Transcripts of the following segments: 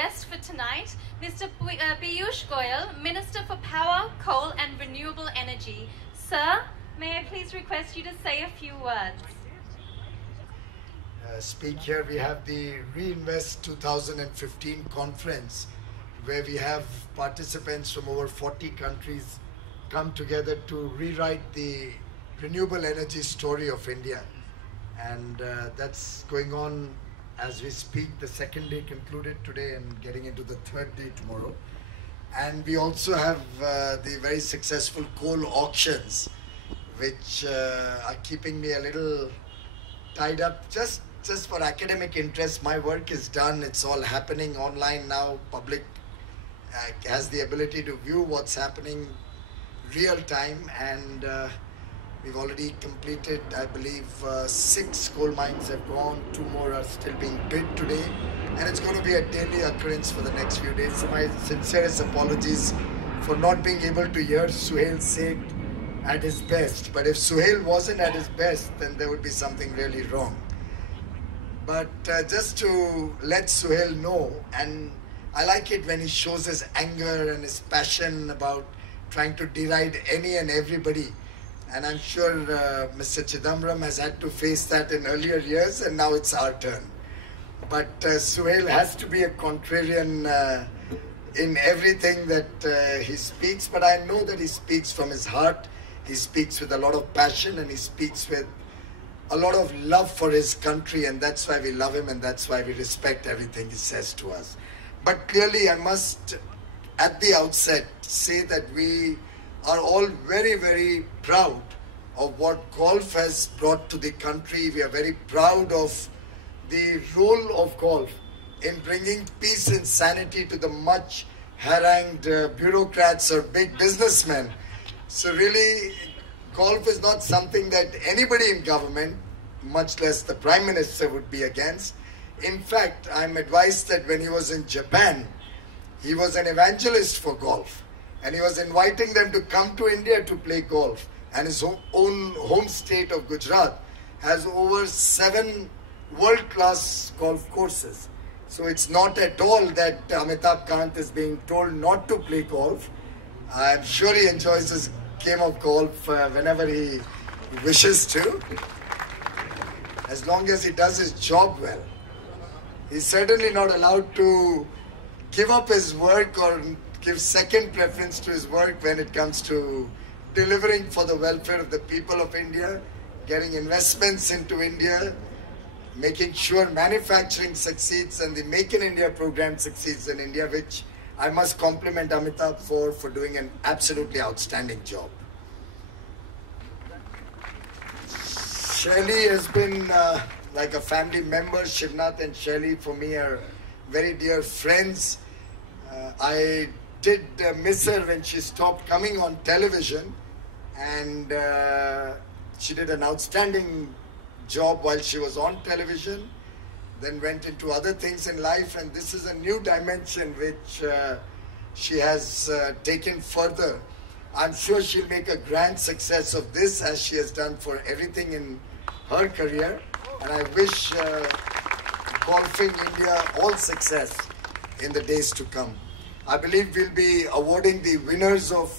guest for tonight, Mr. Piyush Goyal, Minister for Power, Coal and Renewable Energy. Sir, may I please request you to say a few words? Speak here. We have the Reinvest 2015 conference where we have participants from over 40 countries come together to rewrite the renewable energy story of India. And that's going on as we speak. The second day concluded today and getting into the third day tomorrow. And we also have the very successful coal auctions, which are keeping me a little tied up just for academic interest. My work is done. It's all happening online now. Public has the ability to view what's happening real time, and we've already completed, I believe, 6 coal mines have gone, 2 more are still being bid today, and it's going to be a daily occurrence for the next few days. So my sincerest apologies for not being able to hear Suhail say it at his best. But if Suhail wasn't at his best, then there would be something really wrong. But just to let Suhail know, and I like it when he shows his anger and his passion about trying to deride any and everybody. And I'm sure Mr. Chidambaram has had to face that in earlier years, and now it's our turn. But Suhail has to be a contrarian in everything that he speaks, but I know that he speaks from his heart, he speaks with a lot of passion, and he speaks with a lot of love for his country, and that's why we love him and that's why we respect everything he says to us. But clearly I must, at the outset, say that we are all very, very proud of what golf has brought to the country. We are very proud of the role of golf in bringing peace and sanity to the much harangued bureaucrats or big businessmen. So really, golf is not something that anybody in government, much less the Prime Minister, would be against. In fact, I'm advised that when he was in Japan, he was an evangelist for golf. And he was inviting them to come to India to play golf. And his own home state of Gujarat has over 7 world-class golf courses. So it's not at all that Amitabh Kant is being told not to play golf. I'm sure he enjoys his game of golf whenever he wishes to, as long as he does his job well. He's certainly not allowed to give up his work or give second preference to his work when it comes to delivering for the welfare of the people of India, getting investments into India, making sure manufacturing succeeds and the Make in India program succeeds in India, which I must compliment Amitabh for doing an absolutely outstanding job. Shaili has been like a family member. Shivnath and Shaili for me are very dear friends. I did miss her when she stopped coming on television, and she did an outstanding job while she was on television, then went into other things in life, and this is a new dimension which she has taken further. I'm sure she'll make a grand success of this, as she has done for everything in her career, and I wish Golfing India all success in the days to come. I believe we'll be awarding the winners of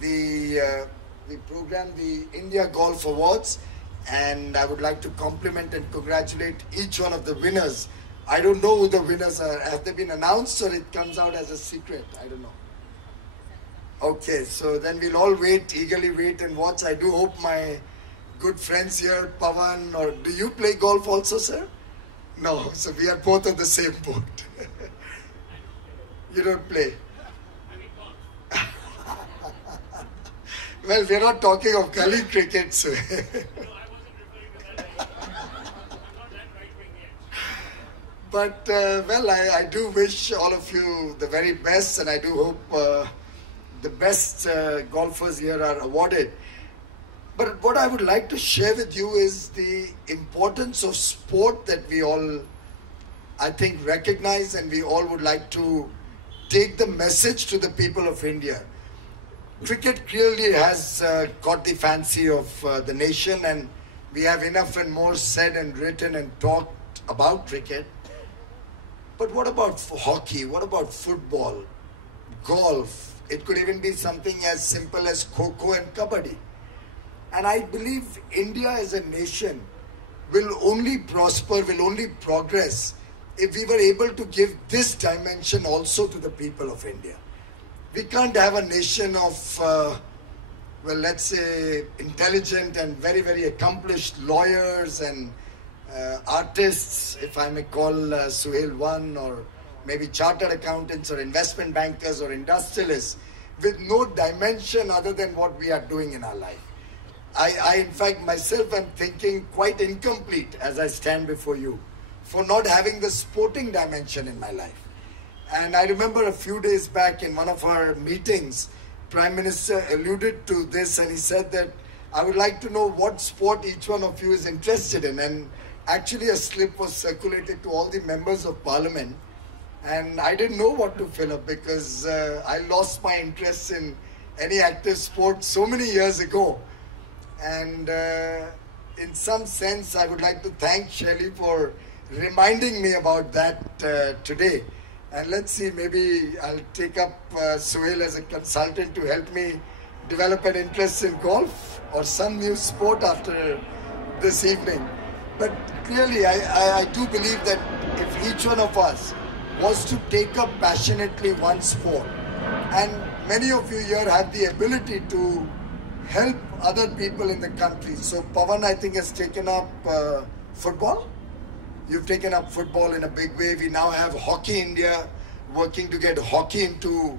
the program, the India Golf Awards, and I would like to compliment and congratulate each one of the winners. I don't know who the winners are. Have they been announced, or it comes out as a secret? I don't know. Okay, so then we'll all wait, eagerly wait and watch. I do hope my good friends here, Pawan, or do you play golf also, sir? No, so we are both on the same boat. You don't play? Well, we're not talking of gully cricket, so. But, well, I do wish all of you the very best, and I do hope the best golfers here are awarded. But what I would like to share with you is the importance of sport that we all, I think, recognize, and we all would like to take the message to the people of India. Cricket clearly has caught the fancy of the nation, and we have enough and more said and written and talked about cricket. But what about hockey? What about football, golf? It could even be something as simple as Kho-Kho and Kabaddi. And I believe India as a nation will only prosper, will only progress if we were able to give this dimension also to the people of India. We can't have a nation of, well, let's say, intelligent and very, very accomplished lawyers and artists, if I may call Suhail one, or maybe chartered accountants or investment bankers or industrialists, with no dimension other than what we are doing in our life. I in fact, myself am thinking quite incomplete as I stand before you for not having the sporting dimension in my life. And I remember a few days back in one of our meetings, Prime Minister alluded to this and he said that I would like to know what sport each one of you is interested in. And actually a slip was circulated to all the members of Parliament and I didn't know what to fill up because I lost my interest in any active sport so many years ago. And in some sense, I would like to thank Shelley for reminding me about that today. And let's see, maybe I'll take up Suhail as a consultant to help me develop an interest in golf or some new sport after this evening. But clearly, I do believe that if each one of us was to take up passionately one sport, and many of you here have the ability to help other people in the country. So Pawan, I think, has taken up football. You've taken up football in a big way. We now have Hockey India working to get hockey into...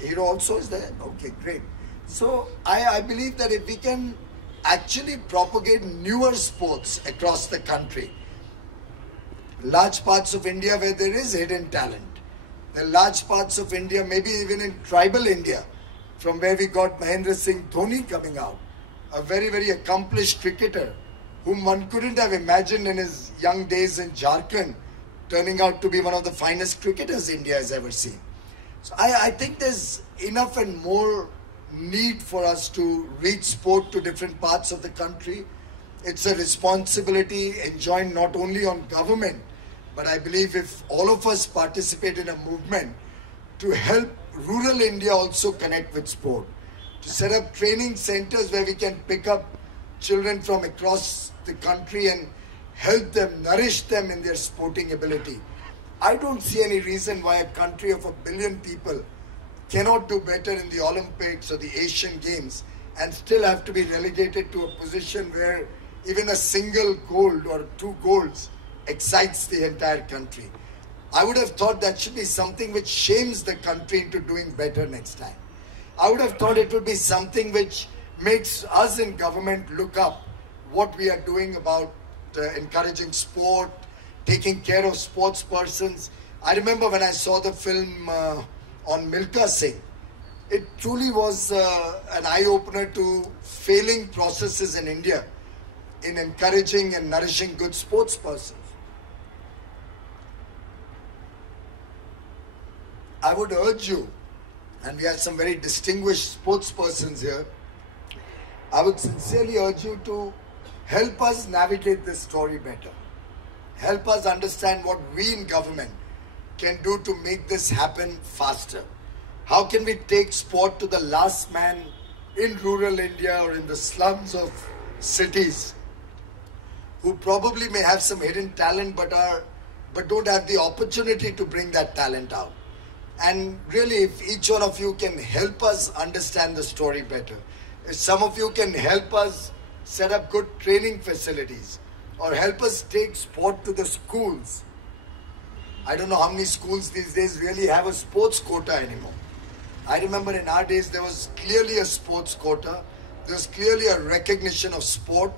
Hero also is there? Okay, great. So I believe that if we can actually propagate newer sports across the country, large parts of India where there is hidden talent, the large parts of India, maybe even in tribal India, from where we got Mahendra Singh Dhoni coming out, a very, very accomplished cricketer whom one couldn't have imagined in his young days in Jharkhand, turning out to be one of the finest cricketers India has ever seen. So I think there's enough and more need for us to reach sport to different parts of the country. It's a responsibility enjoined not only on government, but I believe if all of us participate in a movement to help rural India also connect with sport, to set up training centers where we can pick up children from across the country and help them, nourish them in their sporting ability. I don't see any reason why a country of 1 billion people cannot do better in the Olympics or the Asian Games and still have to be relegated to a position where even a single gold or 2 golds excites the entire country. I would have thought that should be something which shames the country into doing better next time. I would have thought it would be something which makes us in government look up what we are doing about encouraging sport, taking care of sports persons. I remember when I saw the film on Milkha Singh, it truly was an eye-opener to failing processes in India in encouraging and nourishing good sports persons. I would urge you, and we have some very distinguished sports persons here, I would sincerely urge you to help us navigate this story better. Help us understand what we in government can do to make this happen faster. How can we take sport to the last man in rural India or in the slums of cities who probably may have some hidden talent but don't have the opportunity to bring that talent out. And really, if each one of you can help us understand the story better, if some of you can help us set up good training facilities or help us take sport to the schools. I don't know how many schools these days really have a sports quota anymore. I remember in our days there was clearly a sports quota. There was clearly a recognition of sport.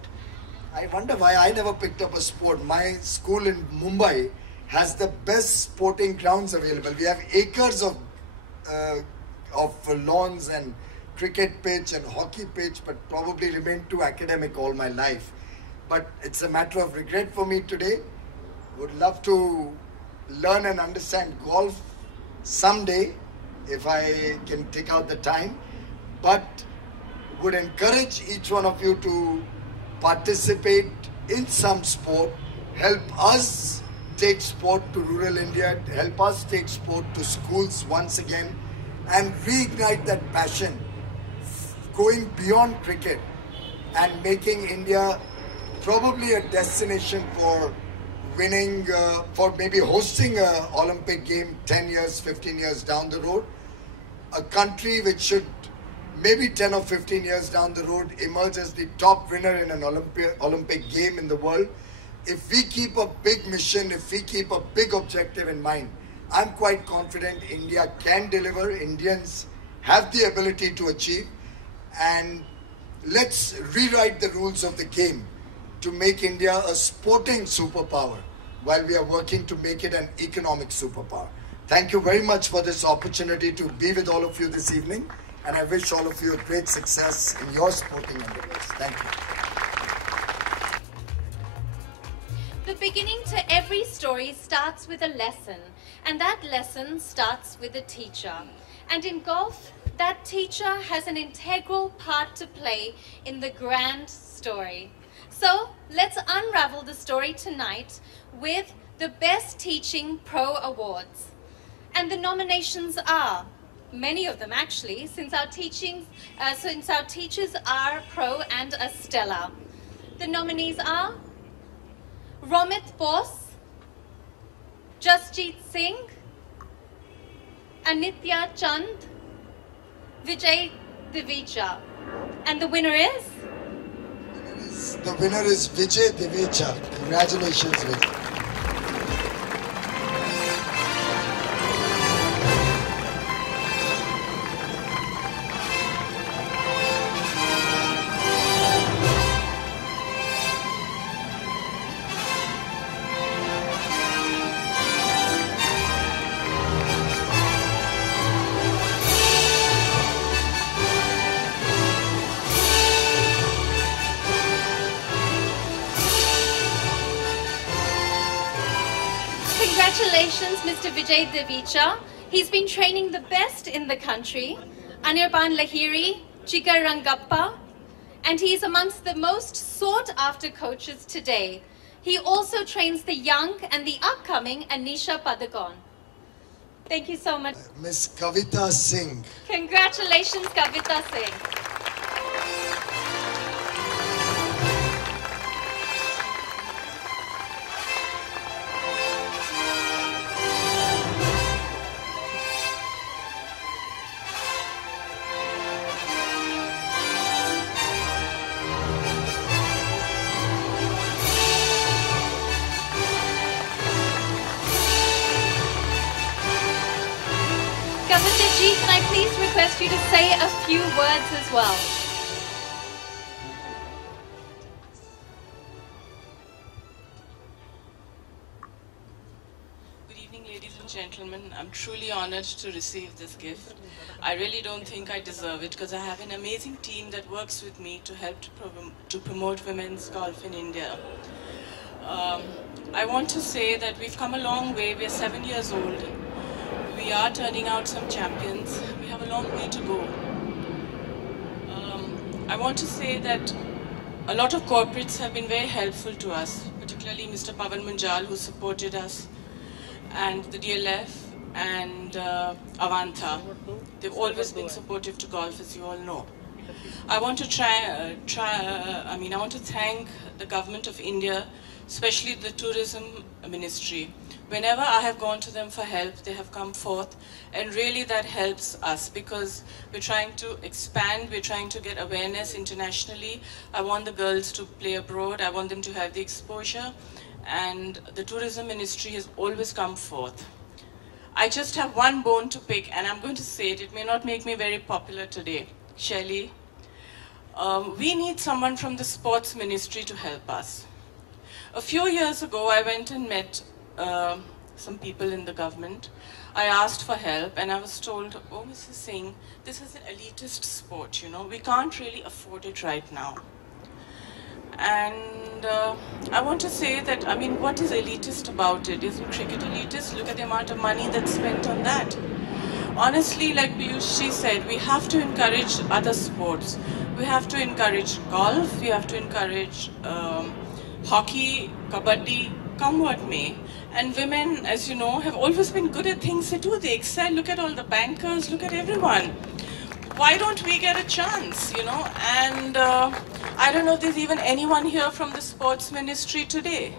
I wonder why I never picked up a sport. My school in Mumbai has the best sporting grounds available. We have acres of lawns and cricket pitch and hockey pitch, but probably remained too academic all my life. But it's a matter of regret for me today. Would love to learn and understand golf someday if I can take out the time, but would encourage each one of you to participate in some sport, help us take sport to rural India, help us take sport to schools once again, and reignite that passion, going beyond cricket and making India probably a destination for winning, for maybe hosting an Olympic game 10 years, 15 years down the road. A country which should maybe 10 or 15 years down the road emerge as the top winner in an Olympic game in the world. If we keep a big mission, if we keep a big objective in mind, I'm quite confident India can deliver. Indians have the ability to achieve, and let's rewrite the rules of the game to make India a sporting superpower while we are working to make it an economic superpower. Thank you very much for this opportunity to be with all of you this evening, and I wish all of you a great success in your sporting endeavors. Thank you. The beginning to every story starts with a lesson, and that lesson starts with a teacher. And in golf, that teacher has an integral part to play in the grand story. So let's unravel the story tonight with the Best Teaching Pro Awards. And the nominations are, many of them actually, since our teachers are pro and a stellar. The nominees are Romit Bose, Jasjeet Singh, Anitya Chand, Vijay Devecha. And the winner is? The winner is Vijay Devecha. Congratulations, Vijay. Congratulations, Mr. Vijay Devecha. He's been training the best in the country, Anirban Lahiri, Jigar Rangappa, and he's amongst the most sought-after coaches today. He also trains the young and the upcoming Anisha Padukone. Thank you so much. Miss Kavita Singh. Congratulations, Kavita Singh. Kavita-ji, can I please request you to say a few words as well? Good evening, ladies and gentlemen. I'm truly honored to receive this gift. I really don't think I deserve it because I have an amazing team that works with me to help to promote women's golf in India. I want to say that we've come a long way. We're 7 years old. We are turning out some champions. We have a long way to go. I want to say that a lot of corporates have been very helpful to us, particularly Mr. Pavan Munjal, who supported us, and the DLF and Avantha. They've always been supportive to golf, as you all know. I want to I want to thank the government of India, especially the tourism ministry. Whenever I have gone to them for help, they have come forth, and really that helps us because we're trying to expand, we're trying to get awareness internationally. I want the girls to play abroad, I want them to have the exposure, and the tourism ministry has always come forth. I just have one bone to pick, and I'm going to say it. It may not make me very popular today. Shelley, we need someone from the sports ministry to help us. A few years ago, I went and met some people in the government. I asked for help, and I was told, oh, Mrs. Singh, this is an elitist sport, you know. We can't really afford it right now. And I want to say that, I mean, what is elitist about it? Isn't cricket elitist? Look at the amount of money that's spent on that. Honestly, like Piyush said, we have to encourage other sports. We have to encourage golf, we have to encourage hockey, kabaddi, come what may. And women, as you know, have always been good at things they do. They excel. Look at all the bankers. Look at everyone. Why don't we get a chance, you know? And I don't know if there's even anyone here from the sports ministry today.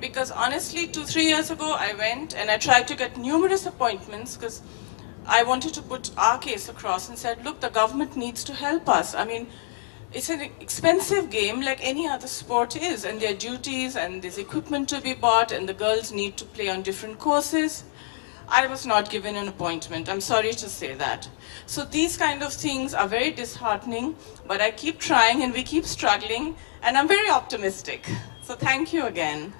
Because honestly, 2-3 years ago, I went and I tried to get numerous appointments because I wanted to put our case across and said, look, the government needs to help us. I mean, it's an expensive game like any other sport is, and there are duties and there's equipment to be bought and the girls need to play on different courses. I was not given an appointment. I'm sorry to say that. So these kind of things are very disheartening, but I keep trying and we keep struggling, and I'm very optimistic. So thank you again.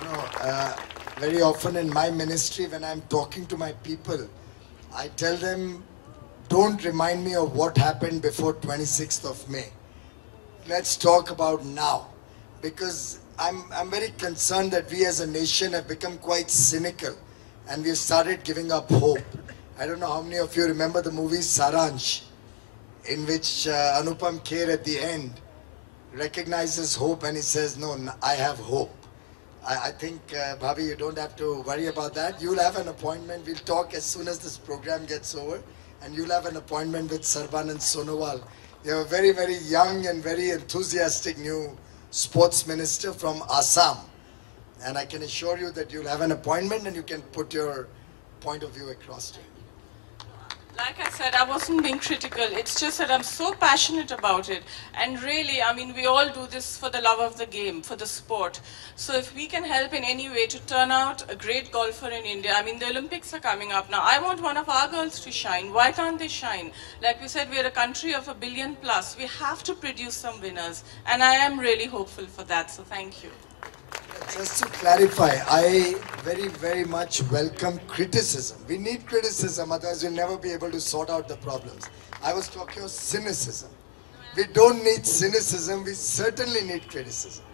You know, very often in my ministry, when I'm talking to my people, I tell them, don't remind me of what happened before 26th of May. Let's talk about now. Because I'm very concerned that we as a nation have become quite cynical and we've started giving up hope. I don't know how many of you remember the movie Saransh, in which Anupam Kher at the end recognizes hope and he says, no, I have hope. I think, Bhavi, you don't have to worry about that. You'll have an appointment. We'll talk as soon as this program gets over. And you'll have an appointment with Sarbanand Sonowal. They are a very, very young and very enthusiastic new sports minister from Assam. And I can assure you that you'll have an appointment and you can put your point of view across to him. Like I said, I wasn't being critical. It's just that I'm so passionate about it. And really, I mean, we all do this for the love of the game, for the sport. So if we can help in any way to turn out a great golfer in India, I mean, the Olympics are coming up now. I want one of our girls to shine. Why can't they shine? Like we said, we're a country of 1 billion plus. We have to produce some winners. And I am really hopeful for that. So thank you. Just to clarify, I very, very much welcome criticism. We need criticism, otherwise we'll never be able to sort out the problems. I was talking of cynicism. We don't need cynicism, we certainly need criticism.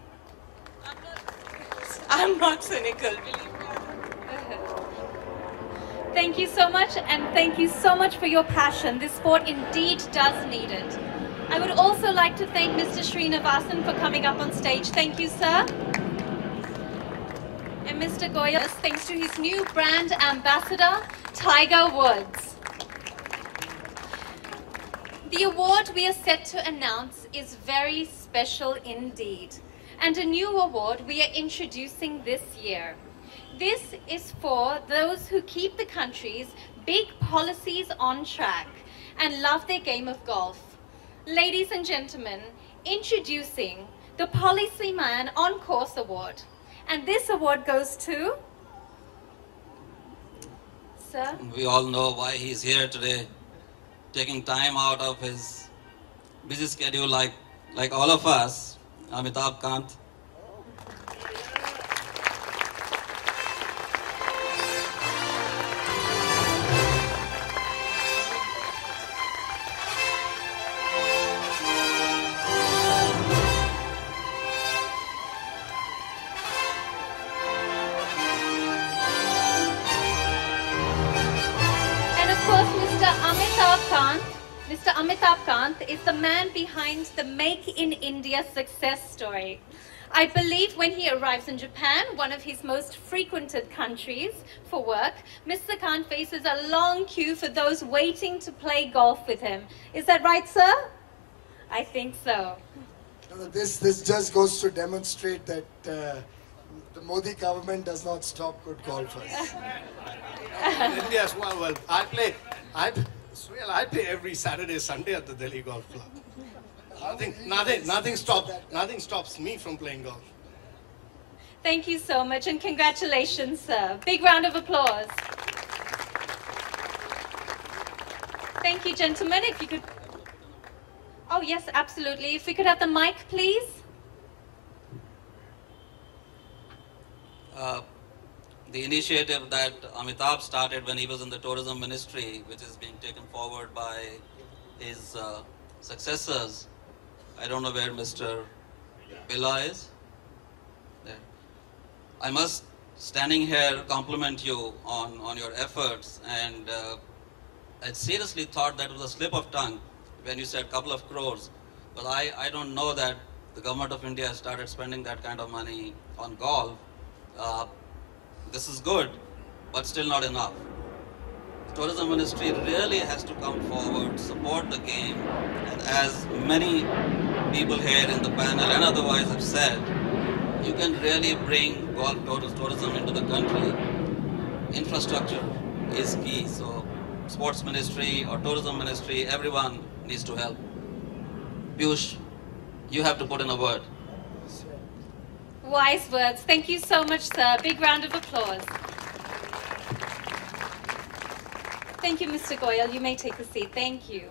I'm not cynical, believe me. Thank you so much, and thank you so much for your passion. This sport indeed does need it. I would also like to thank Mr. Srinivasan for coming up on stage. Thank you, sir. And Mr. Goyal, thanks to his new brand ambassador, Tiger Woods. The award we are set to announce is very special indeed, and a new award we are introducing this year. This is for those who keep the country's big policies on track and love their game of golf. Ladies and gentlemen, introducing the Policyman on Course Award. And this award goes to... Sir? We all know why he's here today, taking time out of his busy schedule like all of us, Amitabh Kant. Mr. Amitabh Kant is the man behind the Make in India success story. I believe when he arrives in Japan, one of his most frequented countries for work, Mr. Kant faces a long queue for those waiting to play golf with him. Is that right, sir? I think so. This just goes to demonstrate that the Modi government does not stop good golfers. In India as well. Well, I play every Saturday, Sunday at the Delhi Golf Club. Nothing stops me from playing golf. Thank you so much, and congratulations, sir. Big round of applause. Thank you, gentlemen. If you could... Oh, yes, absolutely. If we could have the mic, please. The initiative that Amitabh started when he was in the tourism ministry, which is being taken forward by his successors. I don't know where Mr. Billa is. There. I must, standing here, compliment you on your efforts, and I seriously thought that was a slip of tongue when you said couple of crores, but I don't know that the government of India has started spending that kind of money on golf. This is good, but still not enough. The tourism ministry really has to come forward, support the game, and as many people here in the panel and otherwise have said, you can really bring golf tourism into the country. Infrastructure is key, so sports ministry or tourism ministry, everyone needs to help. Piyush, you have to put in a word. Wise words. Thank you so much, sir. Big round of applause. Thank you, Mr. Goyal. You may take a seat. Thank you.